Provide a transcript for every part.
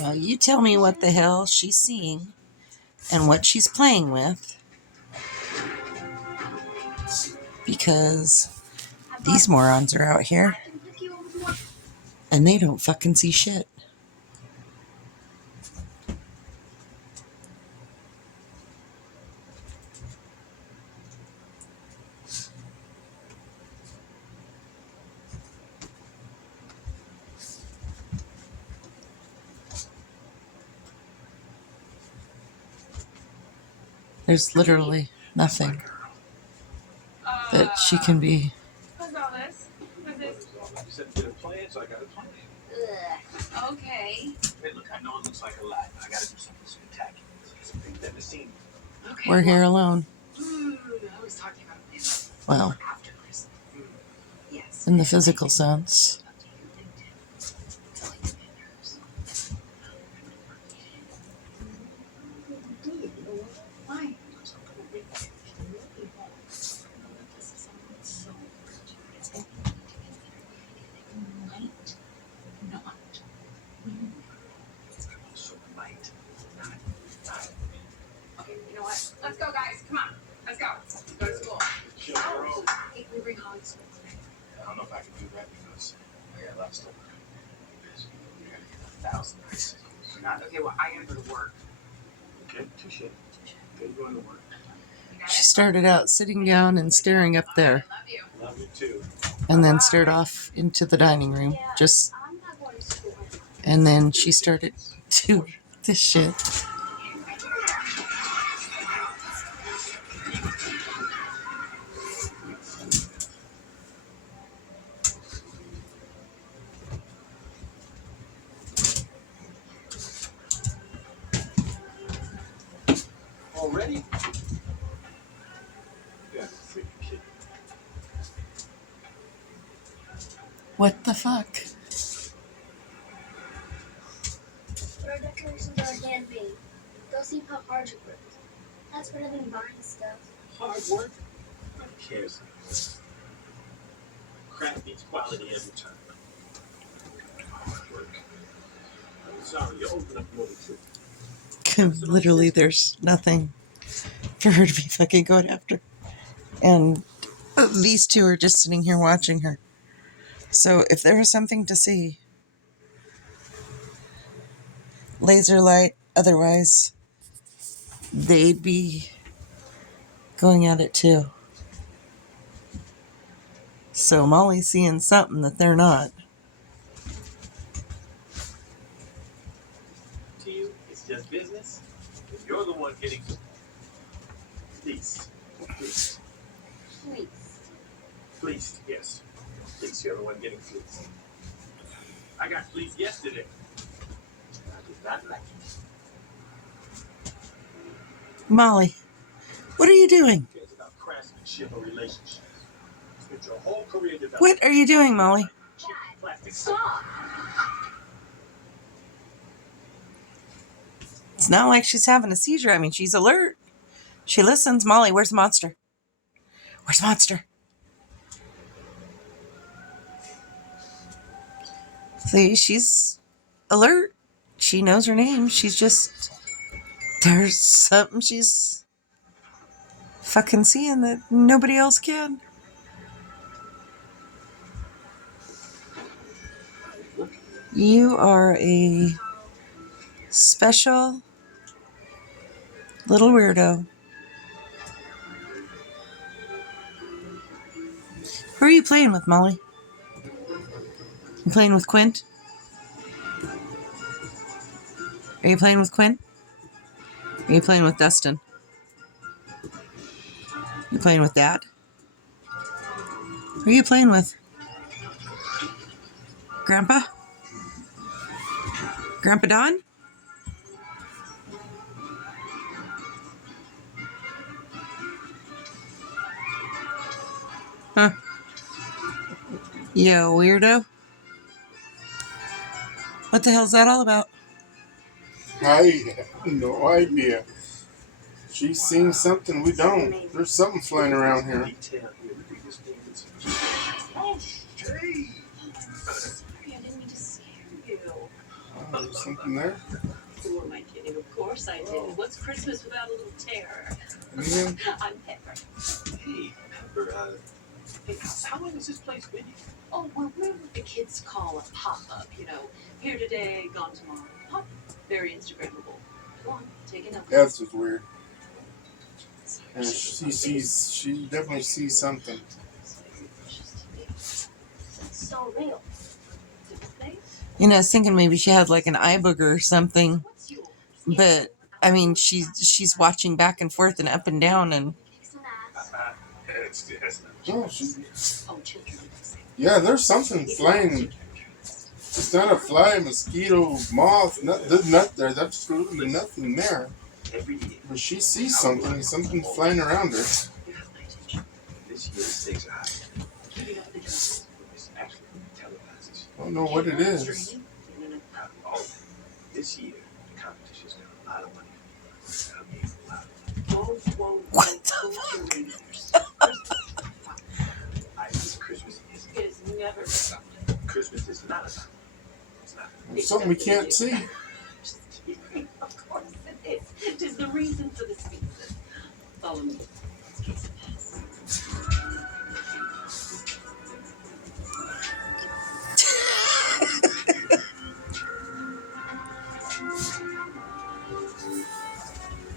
Now you tell me what the hell she's seeing and what she's playing with, because these morons are out here and they don't fucking see shit. There's literally nothing that she can be. What's all this? What's this? You said get a plan, so I got a plan. Okay. Hey, look, I know it looks like a lot, but I gotta do something spectacular. Something you've never seen. Okay. We're here alone. I was talking about this. Well, After Christmas. Yes. in the physical sense. Why? Okay, you know what? Let's go, guys. Come on. Let's go. Let's go to school. Hey, we bring Holly to school today. I don't know if I can do that because I got a lot of stuff. You gotta get 1,000 nights. Not okay. Well, I gotta go to work. Okay, touche. Okay, going to work. She started out sitting down and staring up there, I love you. Love you too. and then stared off into the dining room. And then she started to this shit. Already? Yeah, freaking kid. What the fuck? Our decorations are handmade. Go see how hard you worked. That's better than buying stuff. Hard work? Who cares? Crap beats quality every time. Hard work. I'm sorry, you open up more than truth. Literally, there's nothing for her to be fucking going after. And these two are just sitting here watching her. So if there was something to see, laser light, otherwise, they'd be going at it too. So Molly's seeing something that they're not. To you, it's just business. And you're the one getting fleeced. Fleeced. Fleeced, yes. Fleeced, you're the one getting fleeced. I got fleeced yesterday. I did not like it. Molly, what are you doing? Who cares about craftsmanship or relationships? Spent your whole career developing. What are you doing, Molly? Plastic. Stop! It's not like she's having a seizure. I mean, she's alert. She listens. Molly, where's the monster? Where's the monster? See, she's alert. She knows her name. She's just... There's something she's fucking seeing that nobody else can. You are a special little weirdo. Who are you playing with, Molly? You playing with Quint? Are you playing with Quint? Are you playing with Dustin? You playing with Dad? Who are you playing with? Grandpa? Grandpa Don? Huh. You weirdo. What the hell's that all about? I have no idea. She's seen something we don't. There's something flying around here. Detail here. We think this thing is- Sorry, I didn't mean to scare you. Oh, there's something there. Who am I kidding? Of course I did. What's Christmas without a little terror? Anything? I'm Pepper. Hey, Pepper, hey, how long has this place been here? Oh, well, we're what the kids call a pop-up, you know. Here today, gone tomorrow. Pop. Very Instagrammable. Go on, take it up. That's just weird. And she definitely sees something. It's so real. You know, I was thinking maybe she had like an eye booger or something. What's yours? But I mean, she's watching back and forth and up and down, and Kick some ass. It's just Oh, she, Oh, children. yeah, there's something flying. It's not a fly, mosquito, moth. There's nothing there. There's absolutely nothing there. every year. But she sees something. Something flying around her. This year stakes are high. Keeping up the dress. It's actually televised. I don't know what it is. Oh, this year, the competition's got a lot of money. I mean, a lot of money. Whoa, What hold your ears. Christmas is It is never Christmas is not about. It's not. There's something we can't see. Of course it is. It is the reason for the season. Follow me. Let's get some pass.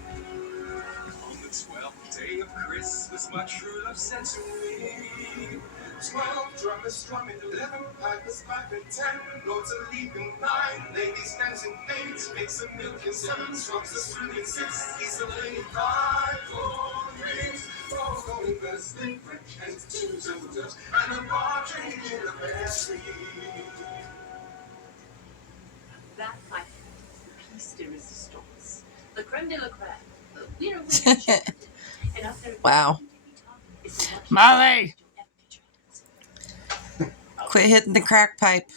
On the 12th day of Christmas, my true love sent to me. 12 drummers strumming, 11 pipers piping, 10 lords are leaping, 9 ladies dancing, 8 makes a milk and 7 swamps are swimming, 6 geese are laying, 5 gold rings, 4 golden bells, 3 French hens, 2 turtle doves, and a partridge in a pear tree. That, my friend, is the piece de resistance. The creme de la creme. The winner winner chicken. And up there Wow. is the lucky Molly! you'll ever get your hands on. Quit hitting the crack pipe.